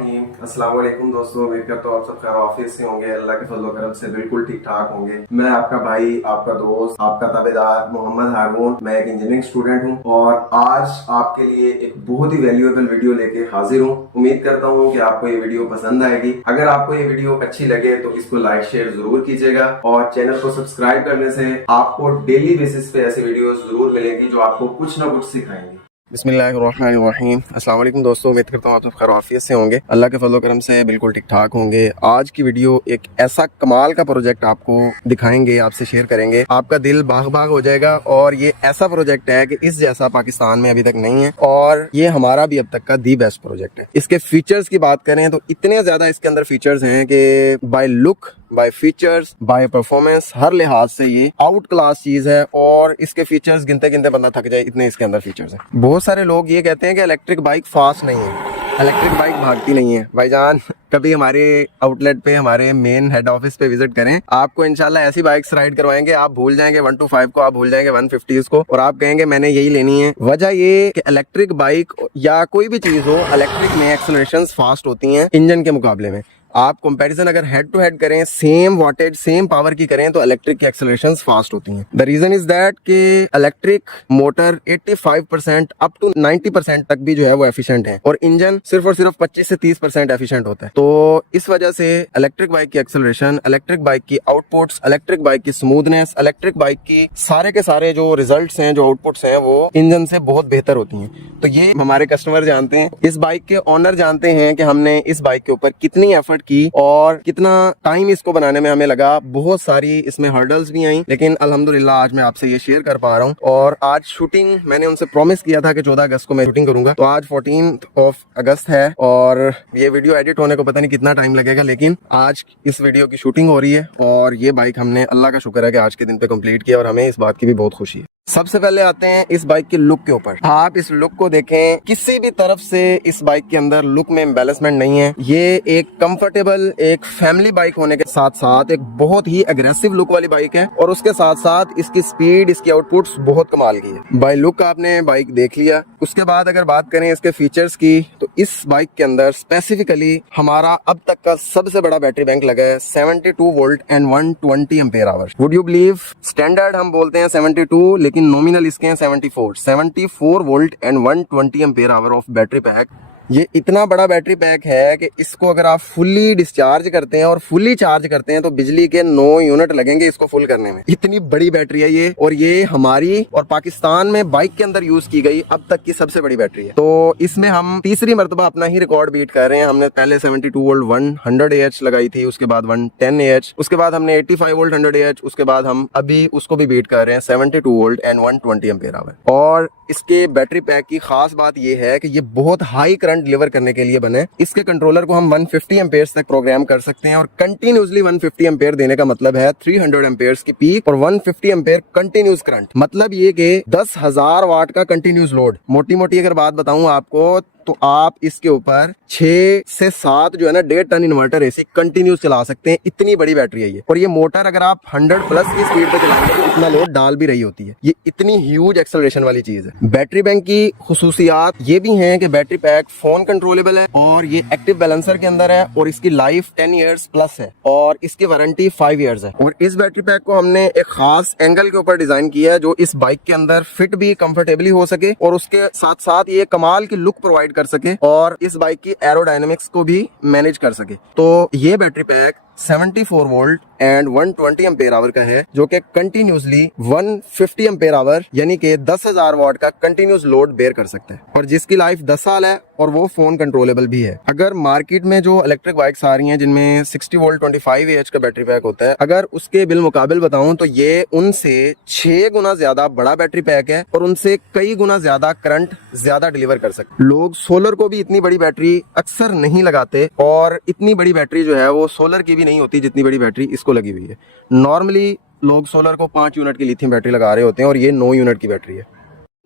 रहीम। अस्सलाम वालेकुम दोस्तों, उम्मीद करता हूँ आप सब खैर ऑफिस से होंगे, अल्लाह के फजल करम से बिल्कुल ठीक ठाक होंगे। मैं आपका भाई, आपका दोस्त, आपका ताबेदार मोहम्मद हारून। मैं एक इंजीनियरिंग स्टूडेंट हूँ और आज आपके लिए एक बहुत ही वैल्यूएबल वीडियो लेके हाजिर हूँ। उम्मीद करता हूँ कि आपको ये वीडियो पसंद आएगी। अगर आपको ये वीडियो अच्छी लगे तो इसको लाइक शेयर जरूर कीजिएगा और चैनल को सब्सक्राइब करने से आपको डेली बेसिस पे ऐसी वीडियो जरूर मिलेंगी जो आपको कुछ ना कुछ सिखाएंगी। बिस्मिल्लाहिर्रहमानिर्रहीम। अस्सलाम वालेकुम दोस्तों, उम्मीद करता हूँ आप सब खैर आफियत से होंगे, अल्लाह के फजल करम से बिल्कुल ठीक ठाक होंगे। आज की वीडियो एक ऐसा कमाल का प्रोजेक्ट आपको दिखाएंगे, आपसे शेयर करेंगे, आपका दिल बाग बाग हो जाएगा। और ये ऐसा प्रोजेक्ट है कि इस जैसा पाकिस्तान में अभी तक नहीं है और ये हमारा भी अब तक का दी बेस्ट प्रोजेक्ट है। इसके फीचर्स की बात करें तो इतने ज्यादा इसके अंदर फीचर्स हैं कि by look, by features, by performance, हर लिहाज से ये आउट क्लास चीज है। और इसके फीचर्स गिनते गिनते बंदा थक जाए, इतने इसके अंदर फीचर्स हैं। बहुत सारे लोग ये कहते हैं कि इलेक्ट्रिक बाइक फास्ट नहीं है, इलेक्ट्रिक बाइक भागती नहीं है। भाईजान कभी हमारे आउटलेट पे, हमारे मेन हेड ऑफिस पे विजिट करें, आपको इंशाल्लाह ऐसी बाइक्स राइड करवाएंगे, आप भूल जाएंगे 125 को, आप भूल जाएंगे 150 को और आप कहेंगे मैंने यही लेनी है। वजह ये कि इलेक्ट्रिक बाइक या कोई भी चीज हो, इलेक्ट्रिक में एक्सेलरेशंस फास्ट होती हैं इंजन के मुकाबले में। आप कंपैरिजन अगर हेड टू हेड करें, सेम वाटेज सेम पावर की करें तो इलेक्ट्रिक की एक्सेलरेशंस फास्ट होती हैं। द रीजन इज दैट कि इलेक्ट्रिक मोटर 85% अप टू 90% तक भी जो है वो एफिशिएंट है और इंजन सिर्फ और सिर्फ 25 से 30% एफिशिएंट होता है। तो इस वजह से इलेक्ट्रिक बाइक की एक्सेलरेशन, इलेक्ट्रिक बाइक की आउटपुट्स, इलेक्ट्रिक बाइक की स्मूथनेस, इलेक्ट्रिक बाइक की सारे के सारे जो रिजल्ट्स हैं, जो आउटपुट्स हैं, वो इंजन से बहुत बेहतर होती हैं। तो ये हमारे कस्टमर जानते हैं, इस बाइक के ऑनर जानते हैं कि हमने इस बाइक के ऊपर कितनी एफर्ट की और कितना टाइम इसको बनाने में हमें लगा। बहुत सारी इसमें हर्डल्स भी आई, लेकिन अल्हम्दुलिल्लाह आज मैं आपसे ये शेयर कर पा रहा हूँ। और आज शूटिंग, मैंने उनसे प्रॉमिस किया था कि 14 अगस्त को मैं शूटिंग करूंगा, तो आज 14 अगस्त है और ये वीडियो एडिट होने को पता नहीं कितना टाइम लगेगा, लेकिन आज इस वीडियो की शूटिंग हो रही है और ये बाइक हमने, अल्लाह का शुक्र है कि आज के दिन पे कंप्लीट किया और हमें इस बात की भी बहुत खुशी है। सबसे पहले आते हैं इस बाइक के लुक के ऊपर। आप इस लुक को देखें, किसी भी तरफ से इस बाइक के अंदर लुक में एम्बेलिशमेंट नहीं है। ये एक कंफर्टेबल, एक फैमिली बाइक होने के साथ साथ एक बहुत ही एग्रेसिव लुक वाली बाइक है और उसके साथ साथ इसकी स्पीड, इसकी आउटपुट्स बहुत कमाल की है। बाय लुक आपने बाइक देख लिया। उसके बाद अगर बात करें इसके फीचर्स की तो इस बाइक के अंदर स्पेसिफिकली हमारा अब तक का सबसे बड़ा बैटरी बैंक लगा है 72 volt and 120 ampere hour. Would you believe, standard हम बोलते हैं 72, लेकिन नॉमिनल इसके हैं 74 volt and 120 ampere hour of battery pack. ये इतना बड़ा बैटरी पैक है कि इसको अगर आप फुल्ली डिस्चार्ज करते हैं और फुल्ली चार्ज करते हैं तो बिजली के 9 यूनिट लगेंगे इसको फुल करने में। इतनी बड़ी बैटरी है ये, और ये हमारी और पाकिस्तान में बाइक के अंदर यूज की गई अब तक की सबसे बड़ी बैटरी है। तो इसमें हम तीसरी मरतबा अपना ही रिकॉर्ड बीट कर रहे हैं। हमने पहले 72 वोल्ट 100 AH लगाई थी, उसके बाद 110 AH, उसके बाद हमने 85 वोल्ट 100 AH, उसके बाद हम अभी उसको भी बीट कर रहे हैं 72 वोल्ट एंड 120 एम्पेयर आवर। और इसके बैटरी पैक की खास बात यह है कि ये बहुत हाई करंट डिलीवर करने के लिए बने। इसके कंट्रोलर को हम 150 एम्पेयर्स तक प्रोग्राम कर सकते हैं और कंटिन्यूसली 150 एम्पेयर देने का मतलब है 300 एम्पेयर्स की पीक और 150 एम्पेयर कंटिन्यूस करंट। मतलब ये कि 10,000 वाट का कंटिन्यूस लोड। मोटी मोटी अगर बात बताऊं आपको तो आप इसके ऊपर 6 से 7 जो है ना 1.5 टन इन्वर्टर एसी कंटिन्यूस चला सकते हैं। इतनी बड़ी बैटरी है ये। और ये मोटर अगर आप 100 प्लस की स्पीड पे चलाएंगे तो इतना लोड डाल भी रही होती है। ये इतनी ह्यूज एक्सेलरेशन वाली चीज है। बैटरी बैंक की खुसूसियात ये भी हैं कि बैटरी पैक फोन कंट्रोलेबल है और ये एक्टिव बैलेंसर के अंदर है और इसकी लाइफ 10 ईयर्स प्लस है और इसकी वारंटी 5 ईयर्स है। और इस बैटरी पैक को हमने एक खास एंगल के ऊपर डिजाइन किया है जो इस बाइक के अंदर फिट भी कंफर्टेबली हो सके और उसके साथ साथ ये कमाल की लुक प्रोवाइड कर सके और इस बाइक की एरोडायनेमिक्स को भी मैनेज कर सके। तो ये battery pack 74 volt and 120 ampere hour का है, जो कि कंटिन्यूसली 150 एम्पेयर आवर यानी कि 10,000 वाट का कंटिन्यूस लोड बेयर कर सकता है और जिसकी लाइफ 10 साल है और वो फोन कंट्रोलेबल भी है। अगर मार्केट में जो इलेक्ट्रिक बाइक्स आ रही हैं जिनमें 60 वोल्ट 25 AH का बैटरी पैक होता है, अगर उसके बिल मुकाबिल बताऊं तो ये उनसे 6 गुना ज्यादा बड़ा बैटरी पैक है और उनसे कई गुना ज्यादा करंट ज्यादा डिलीवर कर सकते। लोग सोलर को भी इतनी बड़ी बैटरी अक्सर नहीं लगाते और इतनी बड़ी बैटरी जो है वो सोलर की भी नहीं होती जितनी बड़ी बैटरी इसको लगी हुई है। नॉर्मली लोग सोलर को 5 यूनिट की लिथियम बैटरी लगा रहे होते हैं और ये 9 यूनिट की बैटरी है।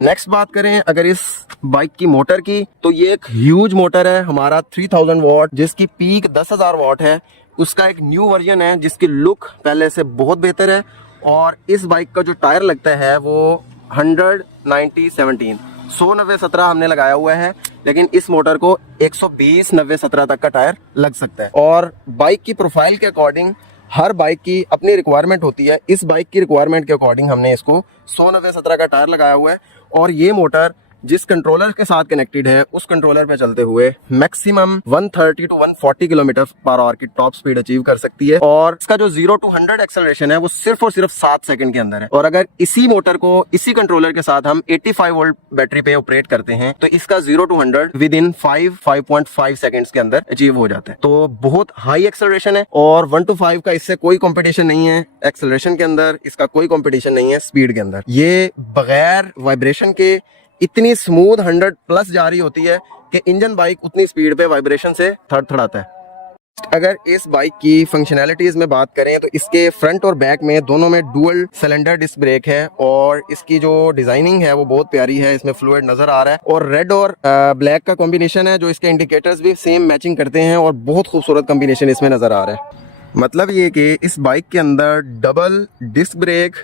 नेक्स्ट बात करें अगर इस बाइक की मोटर की, तो ये एक ह्यूज मोटर है हमारा 3000 वाट, जिसकी पीक 10,000 वाट है। उसका एक न्यू वर्जन है जिसकी लुक पहले से बहुत बेहतर है और इस बाइक का जो टायर लगता है वो 100/90/17 100/90/17 हमने लगाया हुआ है। लेकिन इस मोटर को 120, 90, 17 तक का टायर लग सकता है। और बाइक की प्रोफाइल के अकॉर्डिंग हर बाइक की अपनी रिक्वायरमेंट होती है। इस बाइक की रिक्वायरमेंट के अकॉर्डिंग हमने इसको 100, 90, 17 का टायर लगाया हुआ है। और ये मोटर जिस कंट्रोलर के साथ कनेक्टेड है उस कंट्रोलर पे चलते हुए maximum 130 to 140 kilometre per hour की टॉप स्पीड अचीव कर सकती है। और इसका जो 0 to 100 एक्सेलरेशन है वो सिर्फ और सिर्फ 7 सेकंड के अंदर है। और अगर इसी मोटर को इसी कंट्रोलर के साथ हम 85 वोल्ट बैटरी पे ऑपरेट करते हैं तो इसका 0 to 100 विद इन 5.5 सेकंड्स के अंदर अचीव हो जाता है। तो बहुत हाई एक्सेलरेशन है और 1 to 5 का इससे कोई कॉम्पिटिशन नहीं है। एक्सेलरेशन के अंदर इसका कोई कॉम्पिटिशन नहीं है। स्पीड के अंदर ये बगैर वाइब्रेशन के इतनी स्मूथ 100+ जा रही होती है कि इंजन बाइक उतनी स्पीड पे वाइब्रेशन से थड़थड़ाता है। अगर इस बाइक की फंक्शनैलिटीज में बात करें तो इसके फ्रंट और बैक में दोनों में डुअल सिलेंडर डिस्क ब्रेक है और इसकी जो डिजाइनिंग है वो बहुत प्यारी है। इसमें फ्लूइड नजर आ रहा है और रेड और ब्लैक का कॉम्बिनेशन है जो इसके इंडिकेटर्स भी सेम मैचिंग करते हैं और बहुत खूबसूरत कॉम्बिनेशन इसमें नजर आ रहा है। मतलब ये कि इस बाइक के अंदर double disc brake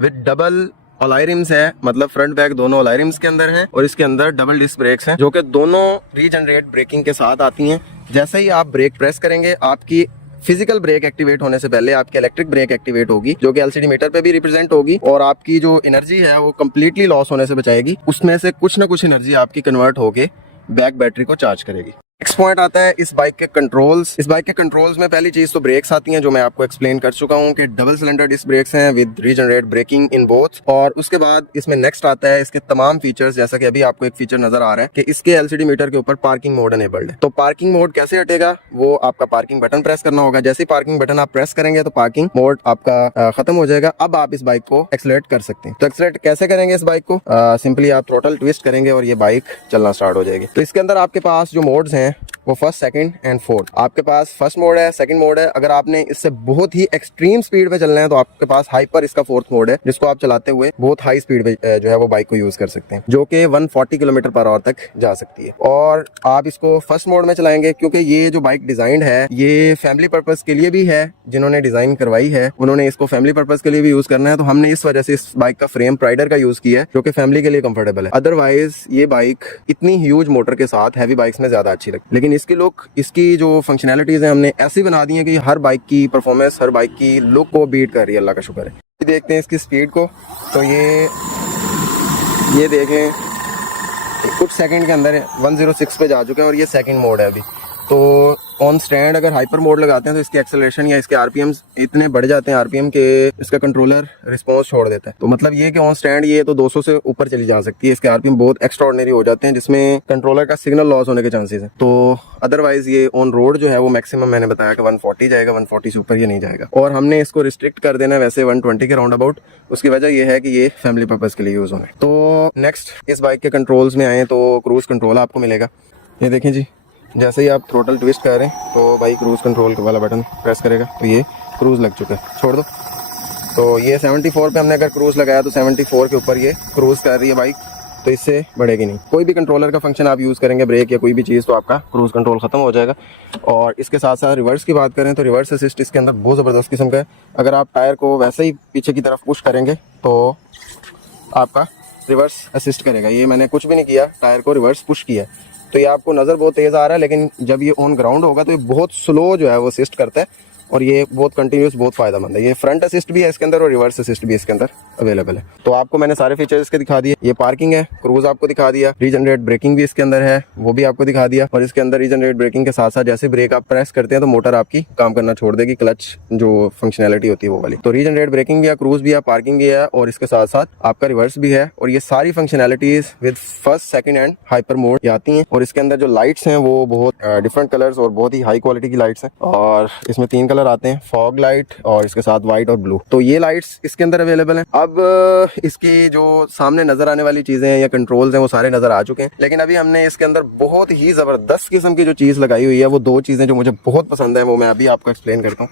with double alloy rims है, मतलब फ्रंट बैक दोनों अलाई रिम्स के अंदर हैं और इसके अंदर डबल डिस्क ब्रेक्स हैं जो कि दोनों रीजनरेट ब्रेकिंग के साथ आती हैं। जैसे ही आप ब्रेक प्रेस करेंगे आपकी फिजिकल ब्रेक एक्टिवेट होने से पहले आपकी इलेक्ट्रिक ब्रेक एक्टिवेट होगी जो कि एलसीडी मीटर पे भी रिप्रेजेंट होगी और आपकी जो एनर्जी है वो कंप्लीटली लॉस होने से बचाएगी। उसमें से कुछ ना कुछ एनर्जी आपकी कन्वर्ट होके बैक बैटरी को चार्ज करेगी। नेक्स्ट पॉइंट आता है इस बाइक के कंट्रोल्स। इस बाइक के कंट्रोल्स में पहली चीज तो ब्रेक्स आती हैं जो मैं आपको एक्सप्लेन कर चुका हूं कि डबल सिलेंडर डिस्क ब्रेक्स हैं with regenerate braking in both. और उसके बाद इसमें नेक्स्ट आता है इसके तमाम फीचर्स, जैसा कि अभी आपको एक फीचर नजर आ रहा है कि इसके एलसीडी मीटर के ऊपर पार्किंग मोड एनेबल्ड है। तो पार्किंग मोड कैसे हटेगा, वो आपका पार्किंग बटन प्रेस करना होगा। जैसे ही पार्किंग बटन आप प्रेस करेंगे तो पार्किंग मोड आपका खत्म हो जाएगा। अब आप इस बाइक को एक्सेलरेट कर सकते हैं। तो एक्सेलरेट कैसे करेंगे इस बाइक को, सिंपली आप थ्रोटल ट्विस्ट करेंगे और ये बाइक चलना स्टार्ट हो जाएगी। तो इसके अंदर आपके पास जो मोड्स हैं वो फर्स्ट, सेकंड एंड फोर्थ। आपके पास फर्स्ट मोड है, सेकंड मोड है। अगर आपने इससे बहुत ही एक्सट्रीम स्पीड पे चलना है तो आपके पास हाइपर इसका फोर्थ मोड है जिसको आप चलाते हुए बहुत हाई स्पीड पे जो है वो बाइक को यूज कर सकते हैं जो कि 140 किलोमीटर पर आवर तक जा सकती है। और आप इसको फर्स्ट मोड में चलाएंगे क्योंकि ये जो बाइक डिजाइन है ये फैमिली पर्पज के लिए भी है। जिन्होंने डिजाइन करवाई है उन्होंने इसको फैमिली पर्पज के लिए भी यूज करना है, तो हमने इस वजह से इस बाइक का फ्रेम प्राइडर का यूज किया है जो कि फैमिली के लिए कंफर्टेबल है। अदरवाइज ये बाइक इतनी ह्यूज मोटर के साथ हैवी बाइक्स में ज्यादा अच्छी लगती है। लेकिन इसकी लुक, इसकी जो फंक्शनैलिटीज है हमने ऐसी बना दी है कि हर बाइक की परफॉर्मेंस, हर बाइक की लुक को बीट कर रही है। अल्लाह का शुक्र है। देखते हैं इसकी स्पीड को, तो ये देखें कुछ सेकंड के अंदर 106 पे जा चुके हैं और ये सेकंड मोड है अभी। तो ऑन स्टैंड अगर हाइपर मोड लगाते हैं तो इसके एक्सेलरेशन या इसके आरपीएम्स इतने बढ़ जाते हैं आरपीएम के इसका कंट्रोलर रिस्पांस छोड़ देता है। तो मतलब ये कि ऑन स्टैंड ये तो 200 से ऊपर चली जा सकती है। इसके आरपीएम बहुत एक्स्ट्राऑर्डिनरी हो जाते हैं जिसमें कंट्रोलर का सिग्नल लॉस होने के चांसेस हैं। तो अदरवाइज ये ऑन रोड जो है वो मैक्सिमम मैंने बताया कि 140 जाएगा, 140 से ऊपर ये नहीं जाएगा। और हमने इसको रिस्ट्रिक्ट कर देना है वैसे 120 के राउंड अबाउट। उसकी वजह ये है कि ये फैमिली पर्पज के लिए यूज होना है। तो नेक्स्ट इस बाइक के कंट्रोल्स में आए तो क्रूज कंट्रोल आपको मिलेगा। ये देखें जी, जैसे ही आप थ्रोटल ट्विस्ट करें तो भाई क्रूज कंट्रोल वाला बटन प्रेस करेगा तो ये क्रूज लग चुका है, छोड़ दो। तो ये 74 पे हमने अगर क्रूज लगाया तो 74 के ऊपर ये क्रूज कर रही है बाइक, तो इससे बढ़ेगी नहीं। कोई भी कंट्रोलर का फंक्शन आप यूज़ करेंगे, ब्रेक या कोई भी चीज़, तो आपका क्रूज कंट्रोल खत्म हो जाएगा। और इसके साथ साथ रिवर्स की बात करें तो रिवर्स असिस्ट इसके अंदर बहुत ज़बरदस्त किस्म का है। अगर आप टायर को वैसे ही पीछे की तरफ पुश करेंगे तो आपका रिवर्स असिस्ट करेगा। ये मैंने कुछ भी नहीं किया, टायर को रिवर्स पुश किया, तो ये आपको नज़र बहुत तेज़ आ रहा है, लेकिन जब ये ऑन ग्राउंड होगा तो ये बहुत स्लो जो है वो असिस्ट करता है और ये बहुत कंटिन्यूस, बहुत फायदेमंद है। ये फ्रंट असिस्ट भी है इसके अंदर और रिवर्स असिस्ट भी इसके अंदर अवेलेबल है। तो आपको मैंने सारे फीचर्स इसके दिखा दिए। ये पार्किंग है, क्रूज आपको दिखा दिया, रीजनरेट ब्रेकिंग भी इसके अंदर है वो भी आपको दिखा दिया। और इसके अंदर रीजनरेट ब्रेकिंग के साथ साथ जैसे ब्रेक आप प्रेस करते हैं तो मोटर आपकी काम करना छोड़ देगी, क्लच जो फंक्शनैलिटी होती है वो वाली। तो रीजनरेट ब्रेकिंग भी है, क्रूज भी है, पार्किंग भी है और इसके साथ साथ आपका रिवर्स भी है। और ये सारी functionalities with first, second and hyper mode आती हैं। और इसके अंदर जो लाइट्स हैं वो बहुत डिफरेंट कलर्स और बहुत ही हाई क्वालिटी की लाइट्स हैं। और इसमें 3 कलर आते हैं, फॉग लाइट और इसके साथ व्हाइट और ब्लू। तो ये लाइट्स इसके अंदर अवेलेबल हैं। अब इसकी जो सामने नजर आने वाली चीजें हैं या कंट्रोल्स हैं वो सारे नजर आ चुके हैं, लेकिन अभी हमने इसके अंदर बहुत ही जबरदस्त किस्म की जो चीज लगाई हुई है वो 2 चीजें जो मुझे बहुत पसंद है वो मैं अभी आपको एक्सप्लेन करता हूँ।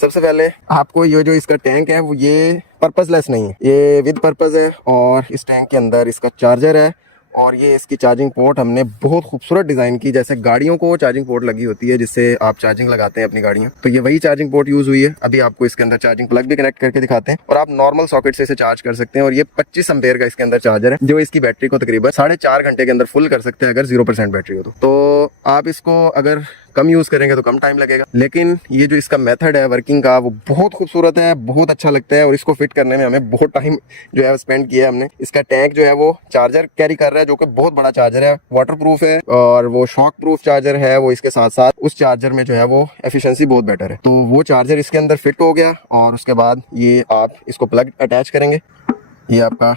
सबसे पहले आपको ये जो इसका टैंक है वो ये पर्पजलेस नहीं है, ये विद पर्पज है। और इस टैंक के अंदर इसका चार्जर है और ये इसकी चार्जिंग पोर्ट हमने बहुत खूबसूरत डिज़ाइन की, जैसे गाड़ियों को चार्जिंग पोर्ट लगी होती है जिससे आप चार्जिंग लगाते हैं अपनी गाड़ियाँ, तो ये वही चार्जिंग पोर्ट यूज़ हुई है। अभी आपको इसके अंदर चार्जिंग प्लग भी कनेक्ट करके दिखाते हैं और आप नॉर्मल सॉकेट से इसे चार्ज कर सकते हैं। और ये 25 एम्पेयर का इसके अंदर चार्जर है जो इसकी बैटरी को तकरीबन 4.5 घंटे के अंदर फुल कर सकते हैं अगर 0% बैटरी हो तो आप इसको अगर कम यूज़ करेंगे तो कम टाइम लगेगा, लेकिन ये जो इसका मेथड है वर्किंग का वो बहुत खूबसूरत है, बहुत अच्छा लगता है। और इसको फिट करने में हमें बहुत टाइम जो है स्पेंड किया है हमने। इसका टैंक जो है वो चार्जर कैरी कर रहा है जो कि बहुत बड़ा चार्जर है, वाटर प्रूफ है और वो शॉक प्रूफ चार्जर है। वो इसके साथ साथ उस चार्जर में जो है वो एफिशिएंसी बहुत बेटर है, तो वो चार्जर इसके अंदर फिट हो गया। और उसके बाद ये आप इसको प्लग अटैच करेंगे, ये आपका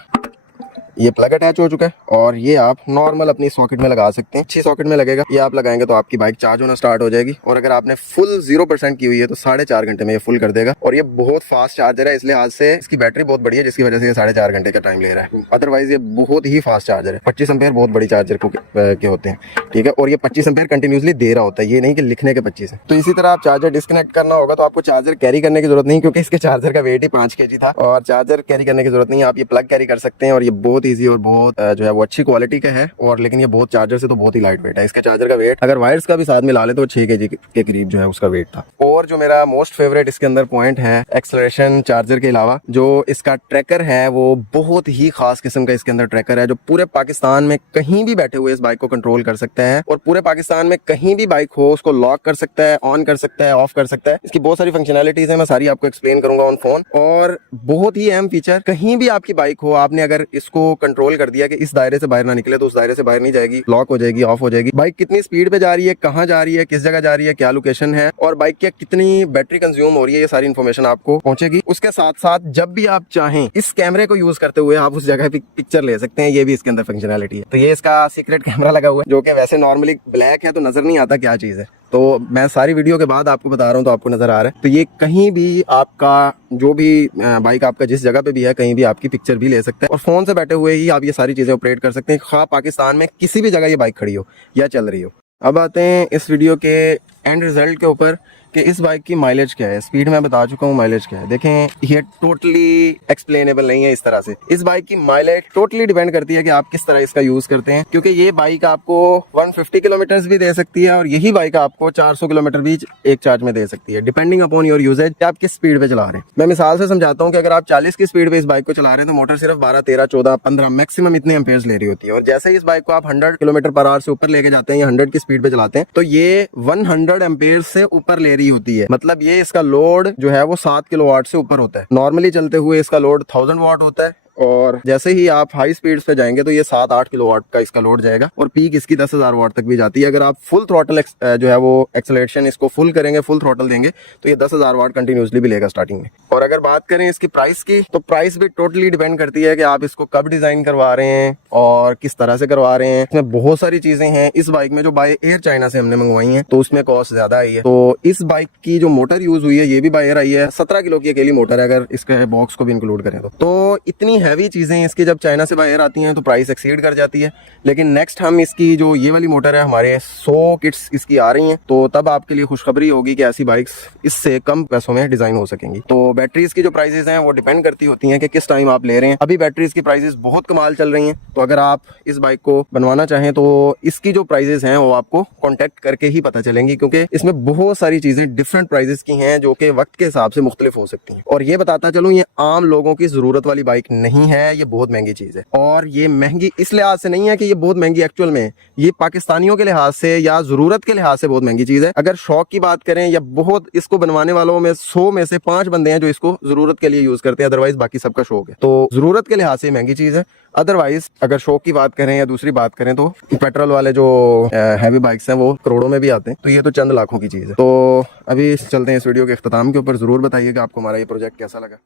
ये प्लग अटैच हो चुका है और ये आप नॉर्मल अपनी सॉकेट में लगा सकते हैं। अच्छी सॉकेट में लगेगा, ये आप लगाएंगे तो आपकी बाइक चार्ज होना स्टार्ट हो जाएगी। और अगर आपने फुल 0% की हुई है तो 4.5 घंटे में ये फुल कर देगा। और ये बहुत फास्ट चार्जर है, इस लिहाज से इसकी बैटरी बहुत बड़ी है जिसकी वजह से ये 4.5 घंटे का टाइम ले रहा है। अदरवाइज ये बहुत ही फास्ट चार्जर है। 25 एम्पेयर बहुत बड़ी चार्जर के होते हैं, ठीक है। और ये 25 एम्पेयर कंटिन्यूसली दे रहा होता है, ये नहीं कि लिखने के 25 है। तो इसी तरह आप चार्जर डिस्कनेक्ट करना होगा तो आपको चार्जर कैरी करने की जरूरत नहीं, क्योंकि इसके चार्जर का वेट ही 5 kg था और चार्जर कैरी करने की जरूरत नहीं है। आप ये प्लग कैरी कर सकते हैं और ये बहुत ईजी और बहुत जो है वो अच्छी क्वालिटी का है। और लेकिन ये बहुत चार्जर से तो बहुत ही लाइट वेट है। इसके चार्जर का वेट अगर वायर्स का भी साथ मिला ले तो 6 kg के करीब जो है उसका वेट था। और जो मेरा मोस्ट फेवरेट इसके अंदर पॉइंट है, एक्सेलरेशन चार्जर के अलावा जो इसका ट्रैकर है वो बहुत ही खास किस्म का इसके अंदर ट्रैकर है जो पूरे पाकिस्तान में कहीं भी बैठे हुए इस बाइक को कंट्रोल कर सकता है। और पूरे पाकिस्तान में कहीं भी बाइक हो उसको लॉक कर सकता है, ऑन कर सकता है, ऑफ कर सकता है। इसकी बहुत सारी फंक्शनैलिटीज है, मैं सारी आपको एक्सप्लेन करूंगा ऑन फोन। और बहुत ही अहम फीचर, कहीं भी आपकी बाइक हो, आपने अगर इसको कंट्रोल कर दिया कि इस दायरे से बाहर ना निकले तो उस दायरे से बाहर नहीं जाएगी, लॉक हो जाएगी, ऑफ हो जाएगी। बाइक कितनी स्पीड पे जा रही है, कहाँ जा रही है, किस जगह जा रही है, क्या लोकेशन है और बाइक की कितनी बैटरी कंज्यूम हो रही है, ये सारी इन्फॉर्मेशन आपको पहुंचेगी। उसके साथ साथ जब भी आप चाहें इस कैमरे को यूज करते हुए आप उस जगह पे पिक्चर ले सकते हैं, ये भी इसके अंदर फंक्शनैलिटी है। तो ये इसका सीक्रेट कैमरा लगा हुआ है जो कि वैसे नॉर्मली ब्लैक है तो नजर नहीं आता क्या चीज है, तो मैं सारी वीडियो के बाद आपको बता रहा हूँ तो आपको नजर आ रहा है। तो ये कहीं भी आपका जो भी बाइक आपका जिस जगह पे भी है कहीं भी आपकी पिक्चर भी ले सकता है और फोन से बैठे हुए ही आप ये सारी चीजें ऑपरेट कर सकते हैं, खा पाकिस्तान में किसी भी जगह ये बाइक खड़ी हो या चल रही हो। अब आते हैं इस वीडियो के एंड रिजल्ट के ऊपर कि इस बाइक की माइलेज क्या है। स्पीड मैं बता चुका हूँ, माइलेज क्या है देखें, ये टोटली एक्सप्लेनेबल नहीं है इस तरह से। इस बाइक की माइलेज टोटली डिपेंड करती है कि आप किस तरह इसका यूज करते हैं, क्योंकि ये बाइक आपको 150 किलोमीटर भी दे सकती है और यही बाइक आपको 400 किलोमीटर भी एक चार्ज में दे सकती है, डिपेंडिंग अपॉन योर यूजेज आप किस स्पीड पे चला रहे हैं। मैं मिसाल से समझाता हूँ कि अगर आप 40 की स्पीड पे इस बाइक को चला रहे हैं तो मोटर सिर्फ 12, 13, 14, 15 मैक्सिमम इतने एम्पेयर्स ले रही होती है। और जैसे ही इस बाइक को आप 100 किलोमीटर पर आवर से ऊपर लेके जाते हैं या 100 की स्पीड पे चलाते हैं तो ये 100 एम्पेयर से ऊपर ले रही होती है। मतलब ये इसका लोड जो है वो 7 किलोवाट से ऊपर होता है। नॉर्मली चलते हुए इसका लोड 1000 वाट होता है और जैसे ही आप हाई स्पीड्स पे जाएंगे तो ये 7-8 किलोवाट का इसका लोड जाएगा और पीक इसकी 10,000 वाट तक भी जाती है। अगर आप फुल थ्रॉटल जो है वो एक्सेलरेशन इसको फुल करेंगे, फुल थ्रॉटल देंगे तो ये 10,000 वाट कंटिन्यूसली भी लेगा स्टार्टिंग में। और अगर बात करें इसकी प्राइस की तो प्राइस भी टोटली डिपेंड करती है कि आप इसको कब डिजाइन करवा रहे हैं और किस तरह से करवा रहे हैं। इसमें बहुत सारी चीजें हैं। इस बाइक में जो बाय एयर चाइना से हमने मंगवाई है तो उसमें कॉस्ट ज्यादा आई है। तो इस बाइक की जो मोटर यूज हुई है ये भी बाय एयर आई है, 17 किलो की अकेली मोटर है अगर इसके बॉक्स को भी इंक्लूड करें तो इतनी हैवी चीजें इसकी जब चाइना से बाहर आती हैं तो प्राइस एक्सीड कर जाती है। लेकिन नेक्स्ट हम इसकी जो ये वाली मोटर है हमारे 100 किट्स इसकी आ रही हैं तो तब आपके लिए खुशखबरी होगी कि ऐसी बाइक्स इससे कम पैसों में डिजाइन हो सकेंगी। तो बैटरीज की जो प्राइसेस हैं वो डिपेंड करती होती हैं कि किस टाइम आप ले रहे हैं। अभी बैटरीज की प्राइसेस बहुत कमाल चल रही हैं, तो अगर आप इस बाइक को बनवाना चाहें तो इसकी जो प्राइसेस हैं वो आपको कॉन्टेक्ट करके ही पता चलेंगी, क्योंकि इसमें बहुत सारी चीजें डिफरेंट प्राइसेस की हैं जो कि वक्त के हिसाब से मुख्तलिफ हो सकती हैं। और ये बताता चलूं ये आम लोगों की जरूरत वाली बाइक नहीं है, ये बहुत महंगी चीज है। और ये महंगी इस लिहाज से नहीं है कि ये बहुत महंगी एक्चुअल में, ये पाकिस्तानियों के लिहाज से या जरूरत के लिहाज से बहुत महंगी चीज है। अगर शौक की बात करें या बहुत इसको बनवाने वालों में 100 में से 5 बंदे हैं जो इसको जरूरत के लिए यूज करते हैं, अदरवाइज बाकी सबका शौक है। तो जरूरत के लिहाज से महंगी चीज है। अदरवाइज अगर शौक की बात करें या दूसरी बात करें तो पेट्रोल वाले जो हैवी बाइक्स हैं वो करोड़ों में भी आते हैं, तो ये तो चंद लाखों की चीज है। तो अभी चलते हैं इस वीडियो के इख्तिताम के ऊपर। जरूर बताइएगा आपको हमारा ये प्रोजेक्ट कैसा लगा।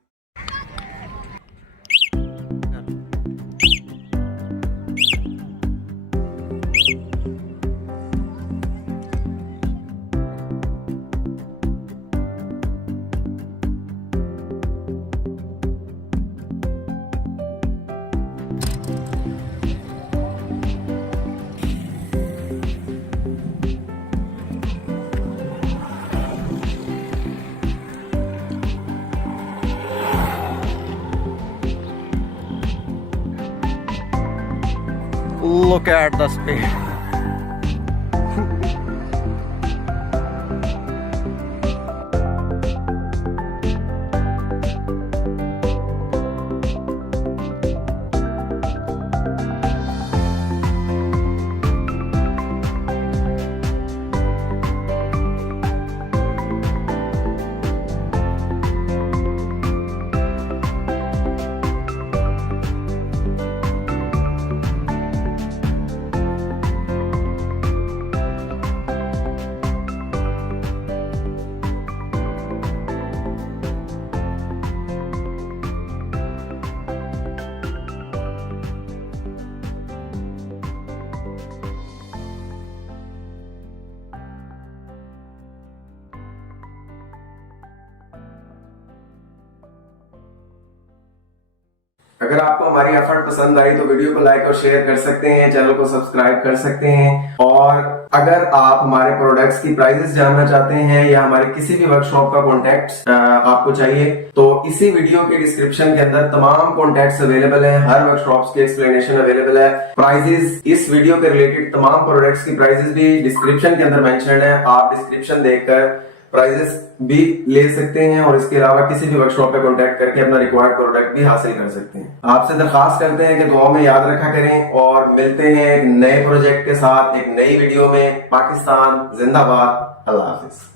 Look at the speed. अगर आपको हमारी एफर्ट पसंद आई तो वीडियो को लाइक और शेयर कर सकते हैं, चैनल को सब्सक्राइब कर सकते हैं। और अगर आप हमारे प्रोडक्ट्स की प्राइसेस जानना चाहते हैं या हमारे किसी भी वर्कशॉप का कॉन्टेक्ट आपको चाहिए तो इसी वीडियो के डिस्क्रिप्शन के अंदर तमाम कॉन्टेक्ट्स अवेलेबल हैं। हर वर्कशॉप्स की एक्सप्लेनेशन अवेलेबल है। प्राइजेस, इस वीडियो के रिलेटेड तमाम प्रोडक्ट्स की प्राइजेस भी डिस्क्रिप्शन के अंदर मेंशन्ड है। आप डिस्क्रिप्शन देखकर प्राइजेस भी ले सकते हैं और इसके अलावा किसी भी वर्कशॉप पे कांटेक्ट करके अपना रिक्वायर्ड प्रोडक्ट भी हासिल कर सकते हैं। आपसे दरखास्त करते हैं कि दुआ में याद रखा करें और मिलते हैं एक नए प्रोजेक्ट के साथ एक नई वीडियो में। पाकिस्तान जिंदाबाद। अल्लाह हाफिज।